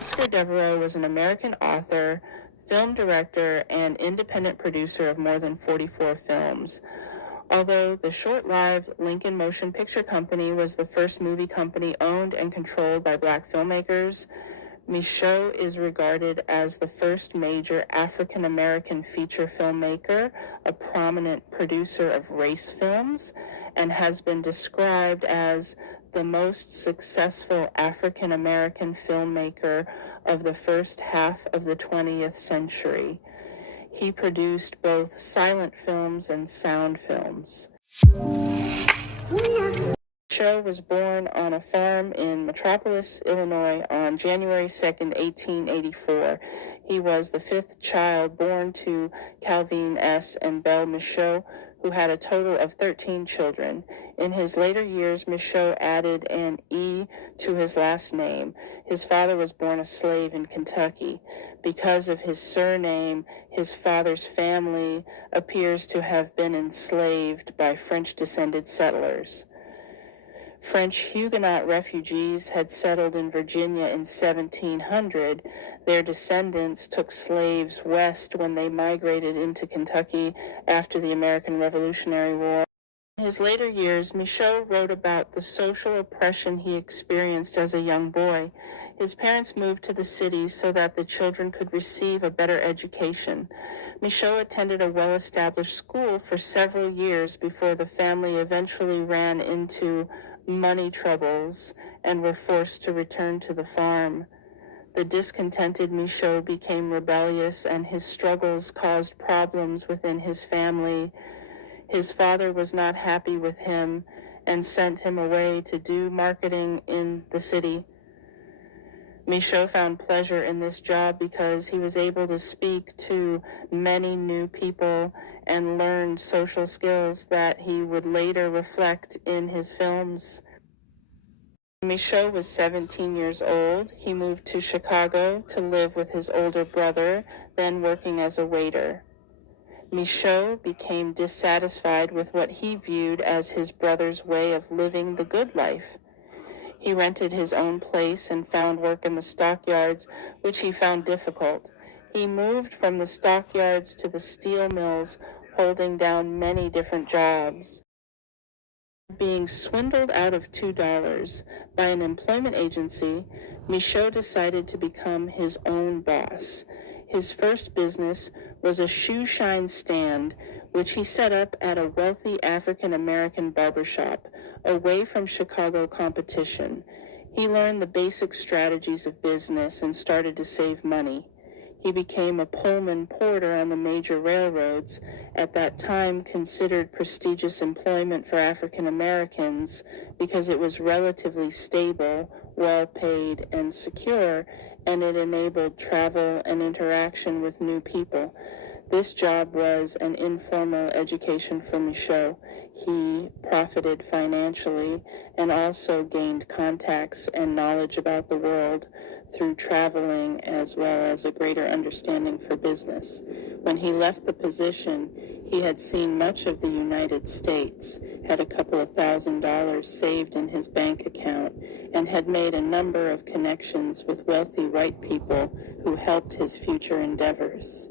Oscar Devereaux was an American author, film director, and independent producer of more than 44 films. Although the short-lived Lincoln Motion Picture Company was the first movie company owned and controlled by Black filmmakers, Micheaux is regarded as the first major African-American feature filmmaker, a prominent producer of race films, and has been described as the most successful African-American filmmaker of the first half of the 20th century. He produced both silent films and sound films. Micheaux was born on a farm in Metropolis, Illinois on January 2nd, 1884. He was the fifth child born to Calvin S. and Belle Micheaux, who had a total of 13 children. In his later years, Micheaux added an E to his last name. His father was born a slave in Kentucky. Because of his surname, his father's family appears to have been enslaved by French-descended settlers. French Huguenot refugees had settled in Virginia in 1700. Their descendants took slaves west when they migrated into Kentucky after the American Revolutionary War. In his later years, Micheaux wrote about the social oppression he experienced as a young boy. His parents moved to the city so that the children could receive a better education. Micheaux attended a well-established school for several years before the family eventually ran into money troubles and were forced to return to the farm. The discontented Micheaux became rebellious, and his struggles caused problems within his family. His father was not happy with him and sent him away to do marketing in the city. Micheaux found pleasure in this job because he was able to speak to many new people and learned social skills that he would later reflect in his films. When Micheaux was 17 years old, he moved to Chicago to live with his older brother, then working as a waiter. Micheaux became dissatisfied with what he viewed as his brother's way of living the good life. He rented his own place and found work in the stockyards, which he found difficult. He moved from the stockyards to the steel mills, holding down many different jobs. Being swindled out of $2 by an employment agency, Micheaux decided to become his own boss. His first business was a shoe shine stand, which he set up at a wealthy African-American barbershop, away from Chicago competition. He learned the basic strategies of business and started to save money. He became a Pullman porter on the major railroads, at that time considered prestigious employment for African Americans because it was relatively stable, well-paid, and secure, and it enabled travel and interaction with new people. This job was an informal education for Micheaux. He profited financially and also gained contacts and knowledge about the world through traveling, as well as a greater understanding for business. When he left the position, he had seen much of the United States, had a couple of $1,000s saved in his bank account, and had made a number of connections with wealthy white people who helped his future endeavors.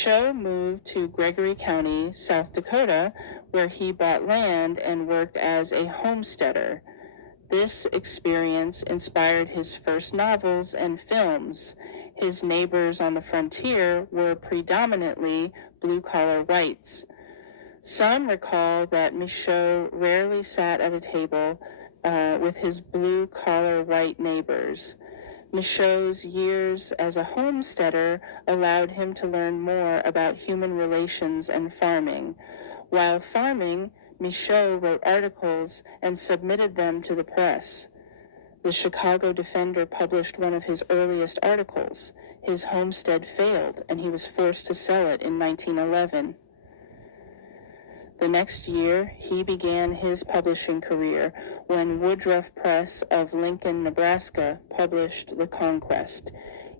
Micheaux moved to Gregory County, South Dakota, where he bought land and worked as a homesteader. This experience inspired his first novels and films. His neighbors on the frontier were predominantly blue-collar whites. Some recall that Micheaux rarely sat at a table with his blue-collar white neighbors. Micheaux's years as a homesteader allowed him to learn more about human relations and farming. While farming, Micheaux wrote articles and submitted them to the press. The Chicago Defender published one of his earliest articles. His homestead failed, and he was forced to sell it in 1911. The next year, he began his publishing career when Woodruff Press of Lincoln, Nebraska, published The Conquest.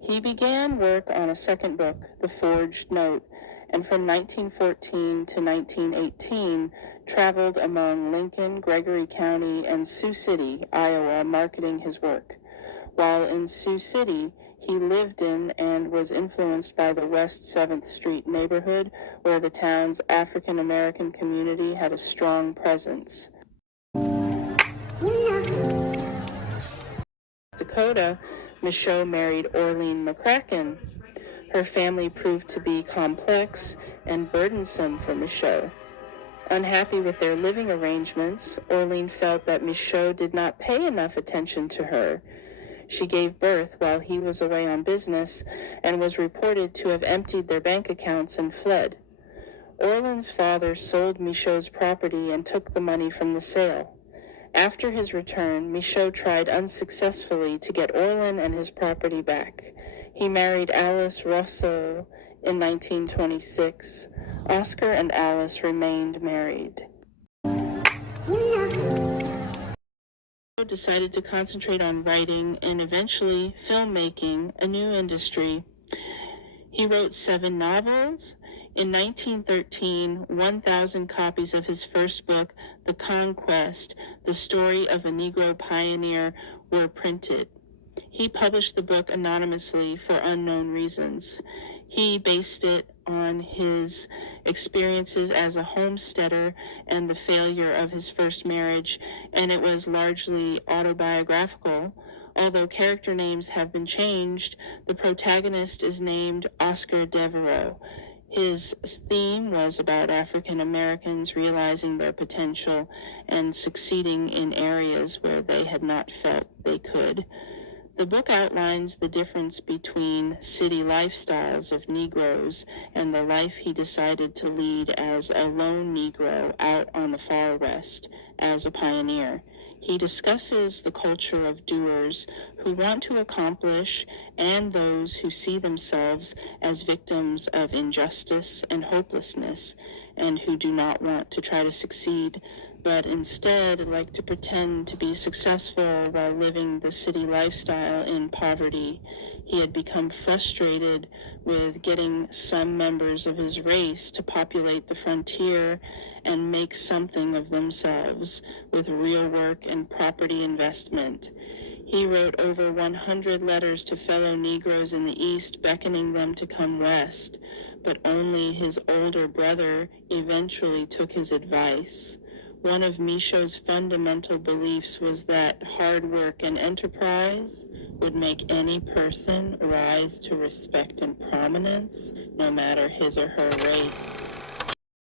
He began work on a second book, The Forged Note, and from 1914 to 1918 traveled among Lincoln, Gregory County, and Sioux City, Iowa, marketing his work. While in Sioux City, he lived in and was influenced by the West 7th Street neighborhood, where the town's African American community had a strong presence. Dakota, Micheaux married Orleen McCracken. Her family proved to be complex and burdensome for Micheaux. Unhappy with their living arrangements, Orleen felt that Micheaux did not pay enough attention to her. She gave birth while he was away on business and was reported to have emptied their bank accounts and fled. Orleen's father sold Micheaux's property and took the money from the sale. After his return, Micheaux tried unsuccessfully to get Orleen and his property back. He married Alice Russell in 1926. Oscar and Alice remained married. Decided to concentrate on writing and eventually filmmaking, a new industry. He wrote 7 novels. In 1913, 1,000 copies of his first book, The Conquest, the story of a Negro pioneer, were printed. He published the book anonymously for unknown reasons. He based it on his experiences as a homesteader and the failure of his first marriage, and it was largely autobiographical. Although character names have been changed, the protagonist is named Oscar Devereaux. His theme was about African Americans realizing their potential and succeeding in areas where they had not felt they could. The book outlines the difference between city lifestyles of Negroes and the life he decided to lead as a lone Negro out on the far West as a pioneer. He discusses the culture of doers who want to accomplish and those who see themselves as victims of injustice and hopelessness and who do not want to try to succeed, but instead like to pretend to be successful while living the city lifestyle in poverty. He had become frustrated with getting some members of his race to populate the frontier and make something of themselves with real work and property investment. He wrote over 100 letters to fellow Negroes in the East, beckoning them to come west, but only his older brother eventually took his advice. One of Micheaux's fundamental beliefs was that hard work and enterprise would make any person rise to respect and prominence, no matter his or her race.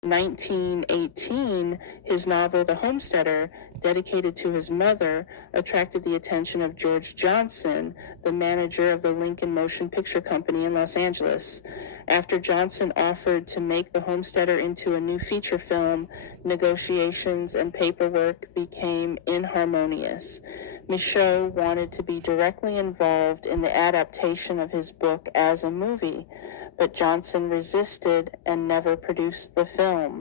1918, his novel The Homesteader, dedicated to his mother, attracted the attention of George Johnson, the manager of the Lincoln Motion Picture Company in Los Angeles. After Johnson offered to make The Homesteader into a new feature film, negotiations and paperwork became inharmonious. Micheaux wanted to be directly involved in the adaptation of his book as a movie, but Johnson resisted and never produced the film.